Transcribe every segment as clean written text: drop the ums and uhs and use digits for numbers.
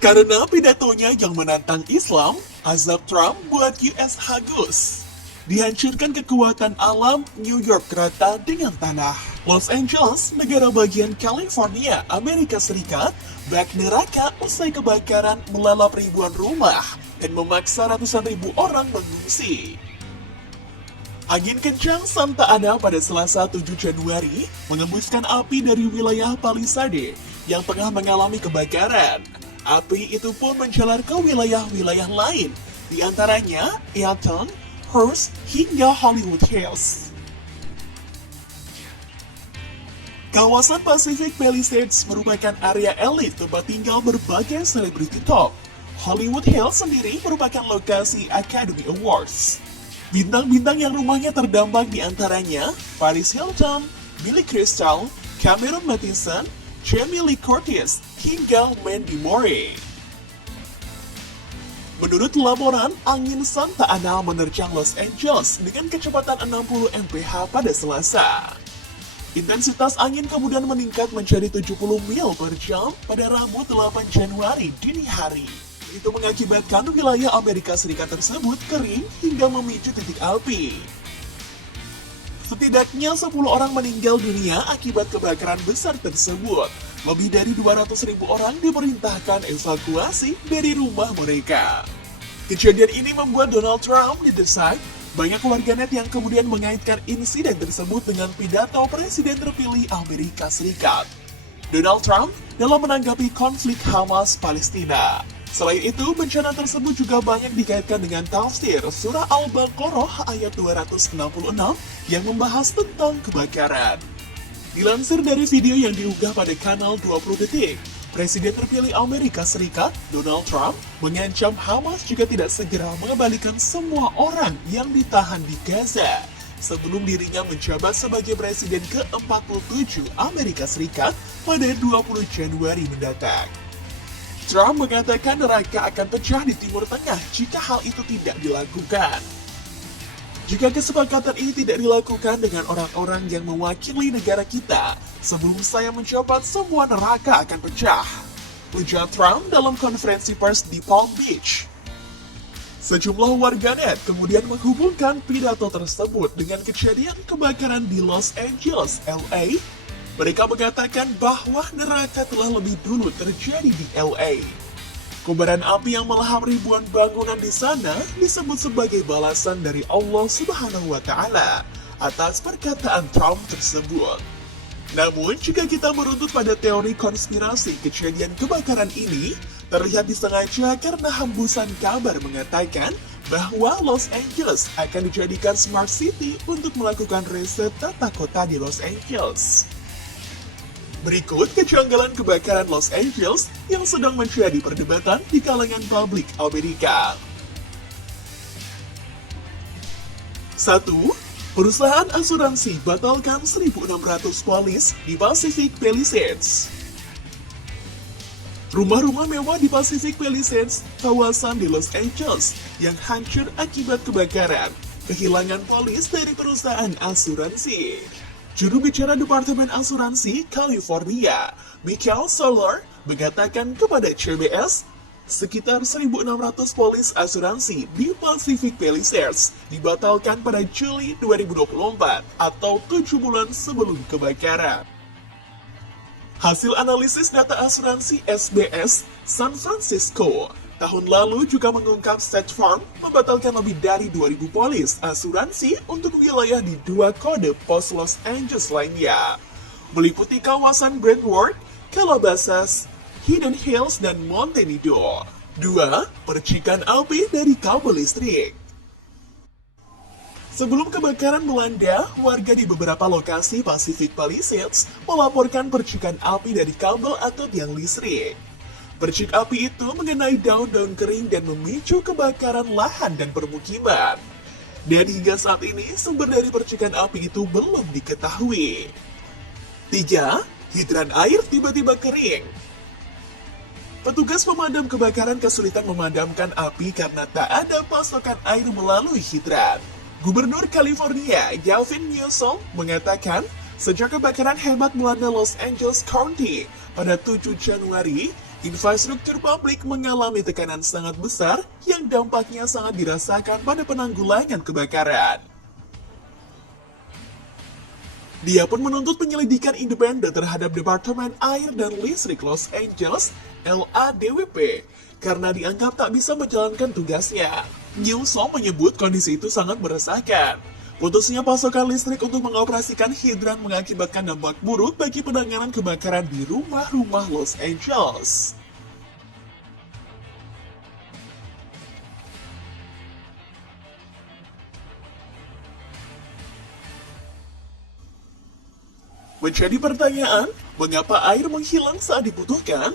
Karena pidatonya yang menantang Islam, azab Trump buat US hangus. Dihancurkan kekuatan alam, New York rata dengan tanah. Los Angeles, negara bagian California, Amerika Serikat, bak neraka usai kebakaran melalap ribuan rumah dan memaksa ratusan ribu orang mengungsi. Angin kencang Santa Ana pada Selasa 7 Januari mengembuskan api dari wilayah Palisade yang tengah mengalami kebakaran. Api itu pun menjalar ke wilayah-wilayah lain, di antaranya Elton, Hearst, hingga Hollywood Hills. Kawasan Pacific Palisades merupakan area elit tempat tinggal berbagai selebriti top. Hollywood Hills sendiri merupakan lokasi Academy Awards. Bintang-bintang yang rumahnya terdampak di antaranya Paris Hilton, Billy Crystal, Cameron Mathison, Jamie Lee Curtis, hingga Mandy Moore. Menurut laporan, angin Santa Ana menerjang Los Angeles dengan kecepatan 60 mph pada Selasa. Intensitas angin kemudian meningkat menjadi 70 mil per jam pada Rabu 8 Januari dini hari. Itu mengakibatkan wilayah Amerika Serikat tersebut kering hingga memicu titik api. Setidaknya 10 orang meninggal dunia akibat kebakaran besar tersebut. Lebih dari 200.000 orang diperintahkan evakuasi dari rumah mereka. Kejadian ini membuat Donald Trump didesak. Banyak warganet yang kemudian mengaitkan insiden tersebut dengan pidato Presiden terpilih Amerika Serikat, Donald Trump, dalam menanggapi konflik Hamas-Palestina. Selain itu, bencana tersebut juga banyak dikaitkan dengan tafsir Surah Al-Baqarah ayat 266 yang membahas tentang kebakaran. Dilansir dari video yang diunggah pada kanal 20 Detik, Presiden terpilih Amerika Serikat, Donald Trump, mengancam Hamas jika tidak segera mengembalikan semua orang yang ditahan di Gaza sebelum dirinya menjabat sebagai Presiden ke-47 Amerika Serikat pada 20 Januari mendatang. Trump mengatakan neraka akan pecah di Timur Tengah jika hal itu tidak dilakukan. Jika kesepakatan ini tidak dilakukan dengan orang-orang yang mewakili negara kita, sebelum saya menjabat semua neraka akan pecah, ujar Trump dalam konferensi pers di Palm Beach. Sejumlah warganet kemudian menghubungkan pidato tersebut dengan kejadian kebakaran di Los Angeles, LA. Mereka mengatakan bahwa neraka telah lebih dulu terjadi di LA. Kobaran api yang melahap ribuan bangunan di sana disebut sebagai balasan dari Allah Subhanahu wa Ta'ala atas perkataan Trump tersebut. Namun, jika kita meruntut pada teori konspirasi kejadian kebakaran ini, terlihat disengaja karena hembusan kabar mengatakan bahwa Los Angeles akan dijadikan Smart City untuk melakukan riset tata kota di Los Angeles. Berikut kejanggalan kebakaran Los Angeles yang sedang menjadi perdebatan di kalangan publik Amerika. 1. Perusahaan asuransi batalkan 1.600 polis di Pacific Palisades. Rumah-rumah mewah di Pacific Palisades, kawasan di Los Angeles, yang hancur akibat kebakaran, kehilangan polis dari perusahaan asuransi. Juru bicara Departemen Asuransi California, Michael Soler, mengatakan kepada CBS, sekitar 1.600 polis asuransi di Pacific Palisades dibatalkan pada Juli 2024 atau 7 bulan sebelum kebakaran. Hasil analisis data asuransi SBS San Francisco tahun lalu juga mengungkap State Farm membatalkan lebih dari 2.000 polis asuransi untuk wilayah di 2 kode pos Los Angeles lainnya, meliputi kawasan Brentwood, Calabasas, Hidden Hills, dan Montenido. 2. Percikan api dari kabel listrik. Sebelum kebakaran melanda, warga di beberapa lokasi Pacific Palisades melaporkan percikan api dari kabel atau tiang listrik. Percik api itu mengenai daun-daun kering dan memicu kebakaran lahan dan permukiman. Dan hingga saat ini, sumber dari percikan api itu belum diketahui. 3. Hidran air tiba-tiba kering. Petugas pemadam kebakaran kesulitan memadamkan api karena tak ada pasokan air melalui hidran. Gubernur California, Gavin Newsom, mengatakan, sejak kebakaran hebat melanda Los Angeles County pada 7 Januari, Infrastruktur publik mengalami tekanan sangat besar yang dampaknya sangat dirasakan pada penanggulangan kebakaran. Dia pun menuntut penyelidikan independen terhadap Departemen Air dan Listrik Los Angeles (LADWP) karena dianggap tak bisa menjalankan tugasnya. Newsom menyebut kondisi itu sangat meresahkan. Putusnya pasokan listrik untuk mengoperasikan hidran mengakibatkan dampak buruk bagi penanganan kebakaran di rumah-rumah Los Angeles. Menjadi pertanyaan, mengapa air menghilang saat dibutuhkan?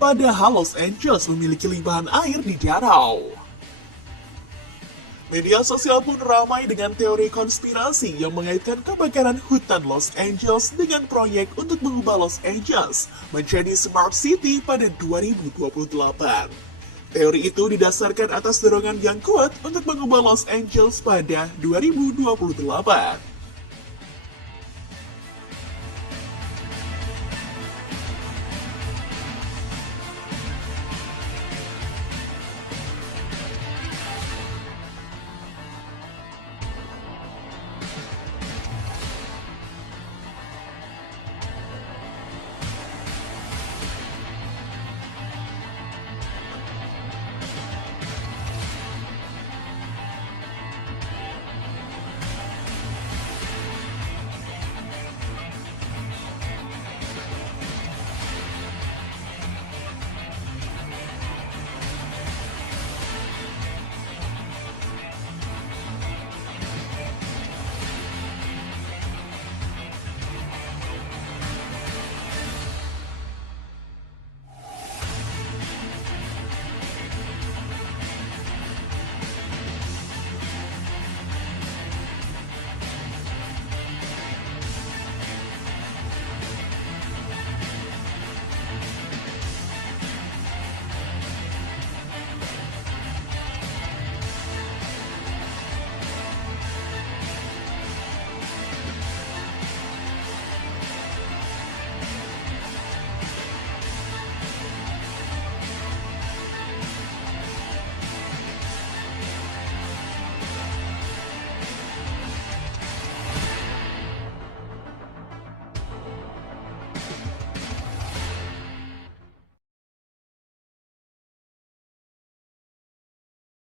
Padahal Los Angeles memiliki limpahan air di danau. Media sosial pun ramai dengan teori konspirasi yang mengaitkan kebakaran hutan Los Angeles dengan proyek untuk mengubah Los Angeles menjadi Smart City pada 2028. Teori itu didasarkan atas dorongan yang kuat untuk mengubah Los Angeles pada 2028.